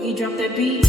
Boogie, drop that beat.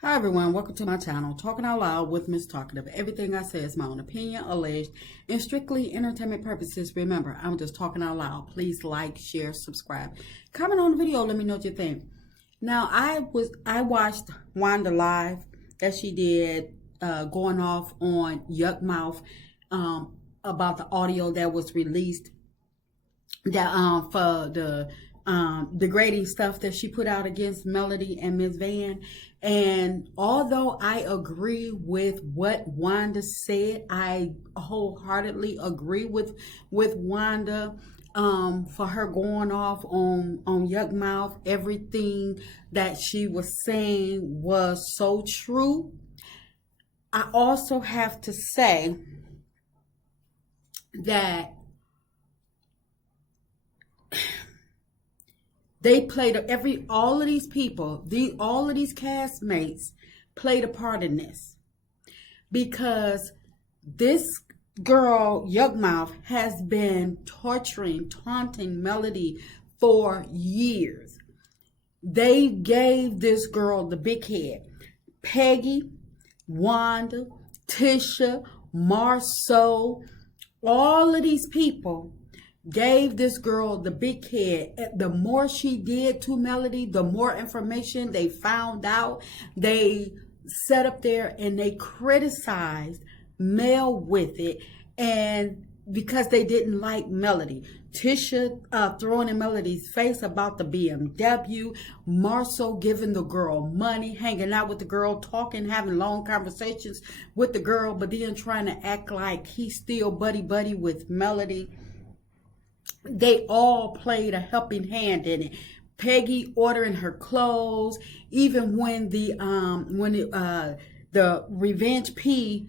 Hi everyone, welcome to my channel, Talking Out Loud with Miss Talkative. Everything I say is my own opinion, alleged, and strictly entertainment purposes. Remember, I'm just talking out loud. Please like, share, subscribe. Comment on the video, let me know what you think. Now, I watched Wanda live that she did going off on Yuck Mouth about the audio that was released that for the degrading stuff that she put out against Melody and Ms. Van. And although I agree with what Wanda said, I wholeheartedly agree with Wanda for her going off on Yuck Mouth. Everything that she was saying was so true. I also have to say that they played all of these people, all of these castmates played a part in this, because this girl, Yuck Mouth, has been taunting Melody for years. They gave this girl the big head. Peggy, Wanda, Tisha, Marceau, all of these people gave this girl the big head. The more she did to Melody, the more information they found out. They sat up there and they criticized Mel with it, and because they didn't like Melody. Tisha throwing in Melody's face about the BMW, Marceau giving the girl money, hanging out with the girl, talking, having long conversations with the girl, but then trying to act like he's still buddy with Melody. They all played a helping hand in it. Peggy ordering her clothes, even when the Revenge P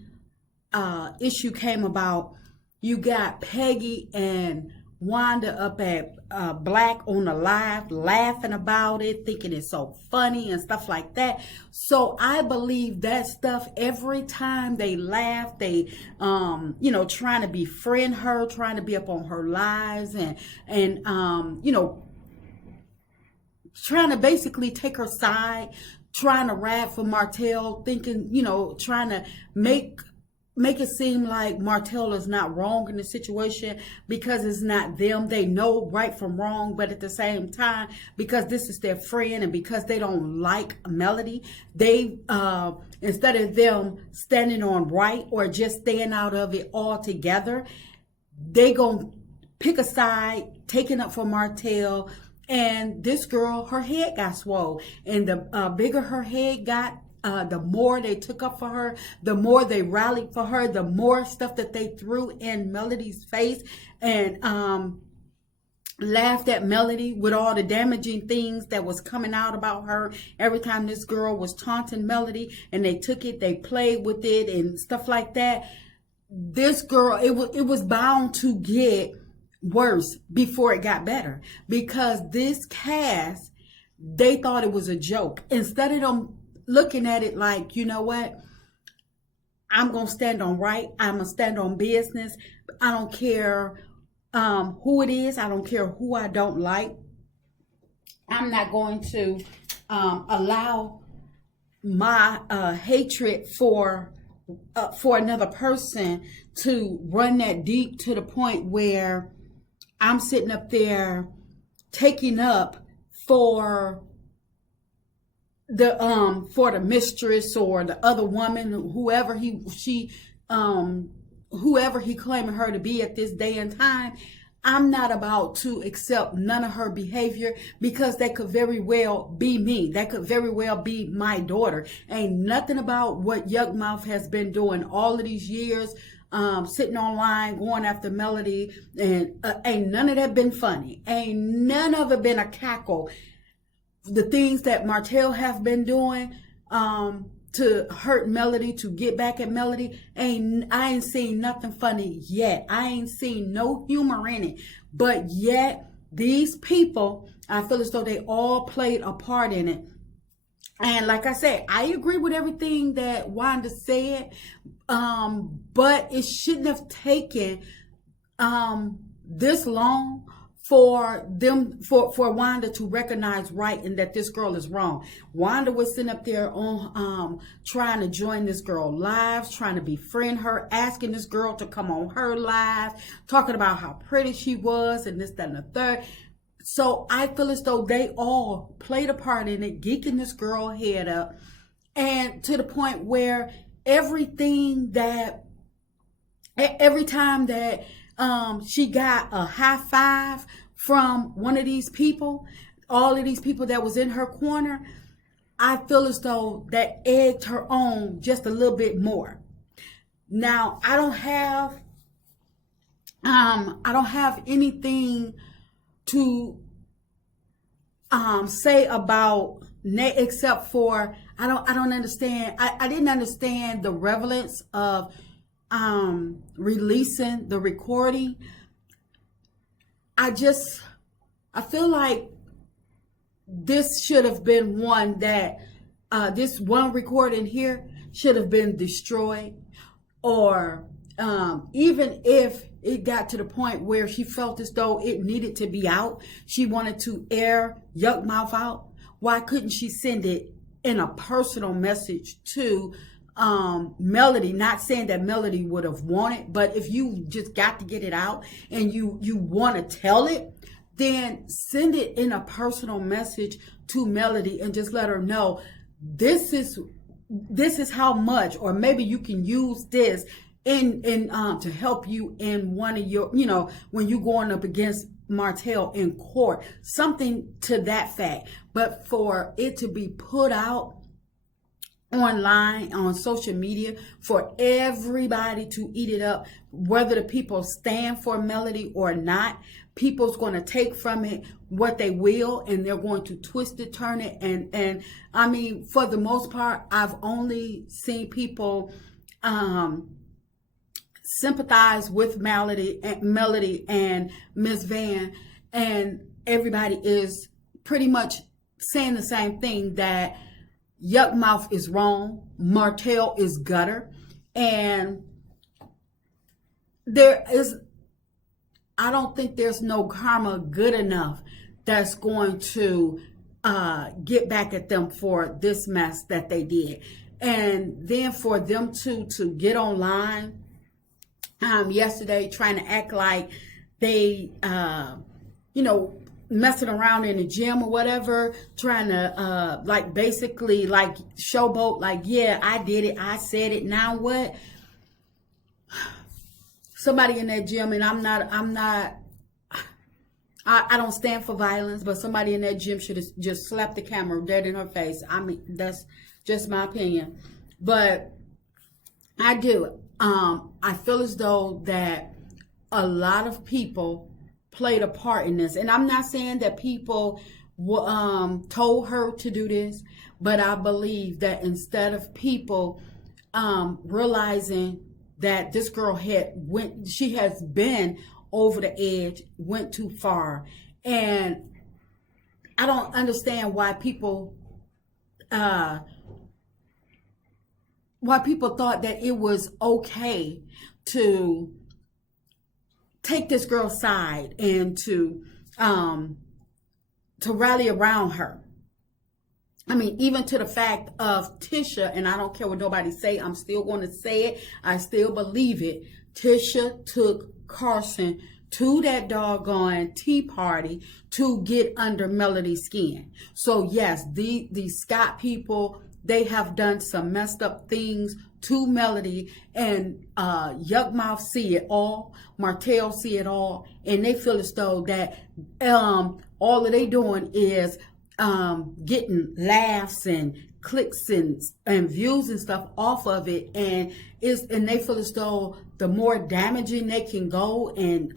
issue came about. You got Peggy and Wanda up at Black on the live, laughing about it, thinking it's so funny and stuff like that. So I believe that stuff, every time they laugh, they, trying to befriend her, trying to be up on her lives and trying to basically take her side, trying to ride for Martell, thinking, trying to make it seem like Martell is not wrong in the situation because it's not them. They know right from wrong, but at the same time, because this is their friend and because they don't like Melody, they instead of them standing on right or just staying out of it altogether, they gonna pick a side, taking up for Martell. And this girl, her head got swole, and the bigger her head got, the more they took up for her, the more they rallied for her, the more stuff that they threw in Melody's face and laughed at Melody with all the damaging things that was coming out about her every time this girl was taunting Melody, and they took it, they played with it and stuff like that. This girl, it was bound to get worse before it got better, because this cast, they thought it was a joke. Instead of them looking at it like, you know what, I'm going to stand on right, I'm going to stand on business. I don't care who it is. I don't care who I don't like. I'm not going to allow my hatred for another person to run that deep to the point where I'm sitting up there taking up for the mistress or the other woman, whoever he claiming her to be at this day and time. I'm not about to accept none of her behavior, because that could very well be me. That could very well be my daughter. Ain't nothing about what Yuck Mouth has been doing all of these years, sitting online, going after Melody, and ain't none of that been funny. Ain't none of it been a cackle. The things that Martell have been doing to hurt Melody, to get back at Melody, I ain't seen nothing funny yet. I ain't seen no humor in it. But yet, these people, I feel as though they all played a part in it. And like I said, I agree with everything that Wanda said, but it shouldn't have taken this long for Wanda to recognize right and that this girl is wrong. Wanda was sitting up there on trying to join this girl live, trying to befriend her, asking this girl to come on her live, talking about how pretty she was and this, that, and the third. So I feel as though they all played a part in it, geeking this girl head up, and to the point where every time that she got a high five from one of these people, all of these people that was in her corner, I feel as though that egged her on just a little bit more. Now I don't have anything to say about except for I don't understand. I didn't understand the relevance of releasing the recording. I feel like this should have been one that this one recording here should have been destroyed, or even if it got to the point where she felt as though it needed to be out, she wanted to air Yuck Mouth out, why couldn't she send it in a personal message to Melody? Not saying that Melody would have wanted, but if you just got to get it out and you want to tell it, then send it in a personal message to Melody and just let her know this is how much, or maybe you can use this in to help you in one of your, when you're going up against Martell in court, something to that fact. But for it to be put out online on social media for everybody to eat it up, whether the people stand for Melody or not, people's going to take from it what they will, and they're going to twist it, turn it, and I mean, for the most part, I've only seen people sympathize with Melody and Miss Van, and everybody is pretty much saying the same thing, that Yuck Mouth is wrong, Martell is gutter, and I don't think there's no karma good enough that's going to get back at them for this mess that they did. And then for them to get online yesterday trying to act like they messing around in the gym or whatever, trying to like basically like showboat, like, yeah, I did it, I said it, now what? Somebody in that gym, and I don't stand for violence, but somebody in that gym should have just slapped the camera dead in her face. I mean, that's just my opinion. But I do. I feel as though that a lot of people played a part in this. And I'm not saying that people told her to do this, but I believe that instead of people realizing that this girl she has been over the edge, went too far. And I don't understand why people thought that it was okay to take this girl's side and to rally around her. I mean, even to the fact of Tisha, and I don't care what nobody say, I'm still going to say it, I still believe it. Tisha took Carson to that doggone tea party to get under Melody's skin. So yes, the Scott people, they have done some messed up things to Melody, and Yuck Mouth see it all, Martell see it all, and they feel as though that all that they doing is getting laughs and clicks and views and stuff off of it, and they feel as though the more damaging they can go and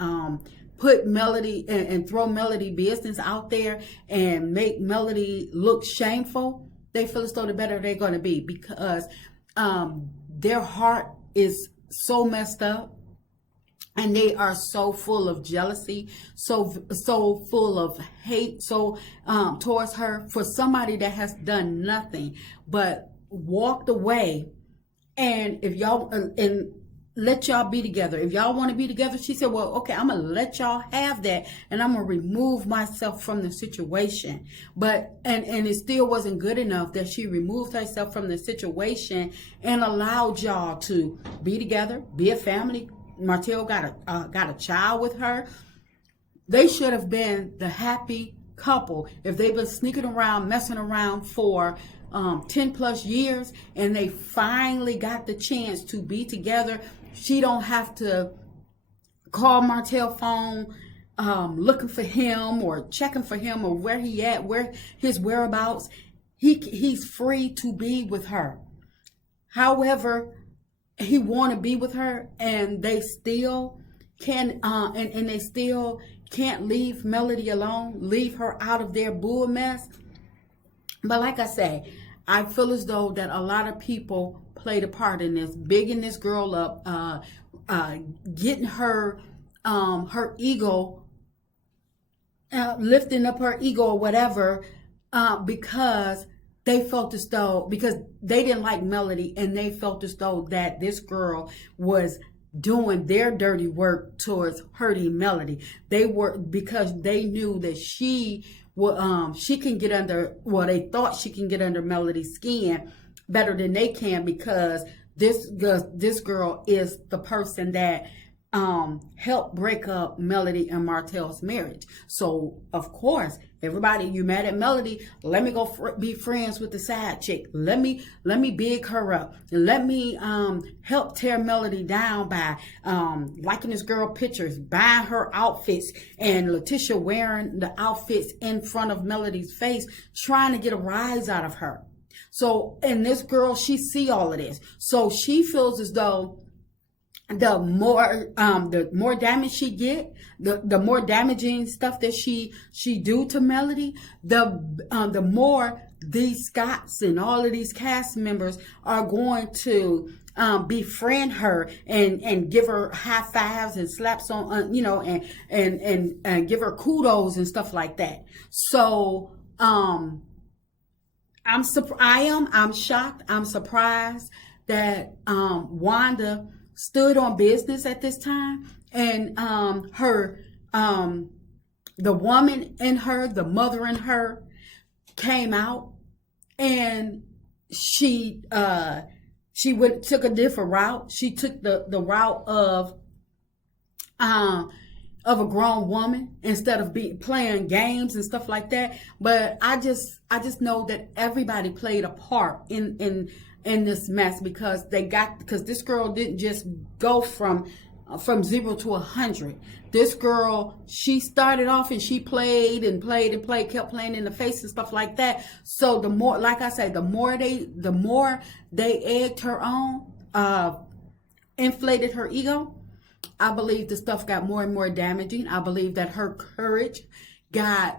put Melody and throw Melody business out there and make Melody look shameful, they feel as though the better they're going to be, because their heart is so messed up. and they are so full of jealousy, so full of hate, towards her, for somebody that has done nothing but walked away. And if y'all and let y'all be together, if y'all want to be together, she said, well, okay, I'm gonna let y'all have that, and I'm gonna remove myself from the situation. But and it still wasn't good enough that she removed herself from the situation and allowed y'all to be together, be a family. Martell got a child with her. They should have been the happy couple if they've been sneaking around, messing around for 10 plus years, and they finally got the chance to be together. She don't have to call Martell phone looking for him or checking for him or where he at, where his whereabouts. He's free to be with her. However, he want to be with her, and they still can and they still can't leave Melody alone, leave her out of their bull mess. But like I say, I feel as though that a lot of people played a part in this, bigging this girl up, getting her her ego, lifting up her ego or whatever, because they felt as though, because they didn't like Melody, and they felt as though that this girl was doing their dirty work towards hurting Melody. They were, because they knew that she can get under, well, they thought she can get under Melody's skin better than they can, because this girl is the person that helped break up Melody and Martell's marriage. So of course, everybody, you mad at Melody, let me go be friends with the side chick. Let me big her up, and let me help tear Melody down by liking this girl pictures, buying her outfits, and Letitia wearing the outfits in front of Melody's face, trying to get a rise out of her. So, and this girl, she see all of this, so she feels as though the more damage she get, the more damaging stuff that she do to Melody, the more these Scotts and all of these cast members are going to befriend her and give her high fives and slaps on, and give her kudos and stuff like that. So I'm shocked. I'm surprised that Wanda stood on business at this time, and the woman in her, the mother in her, came out, and she took a different route. She took the route of a grown woman instead of playing games and stuff like that. But I just know that everybody played a part in this mess, because this girl didn't just go from 0 to 100. This girl, she started off and she played and played and played, kept playing in the face and stuff like that. So the more, like I say, the more they egged her on, inflated her ego, I believe the stuff got more and more damaging. I believe that her courage got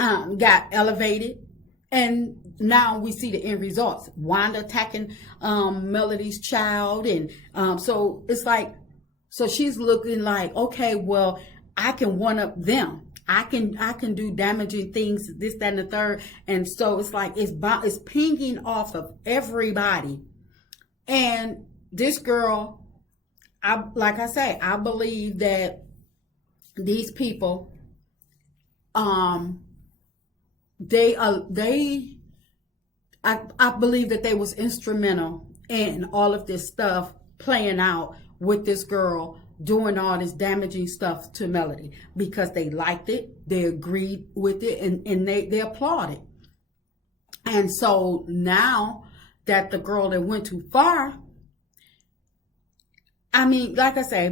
elevated. And now we see the end results. Wanda attacking Melody's child. And so it's like, so she's looking like, okay, well, I can one up them. I can do damaging things, this, that, and the third. And so it's like, it's pinging off of everybody. And this girl, like I say, I believe that these people, I believe that they was instrumental in all of this stuff playing out with this girl doing all this damaging stuff to Melody, because they liked it, they agreed with it, and they applauded. And so now that the girl that went too far, I mean, like I say,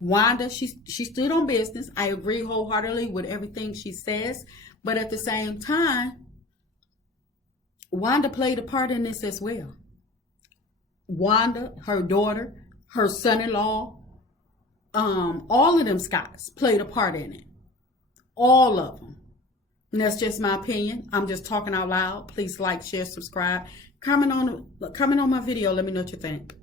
Wanda, she stood on business. I agree wholeheartedly with everything she says. But at the same time, Wanda played a part in this as well. Wanda, her daughter, her son-in-law, all of them Scotts played a part in it. All of them. And that's just my opinion. I'm just talking out loud. Please like, share, subscribe. Comment on my video. Let me know what you think.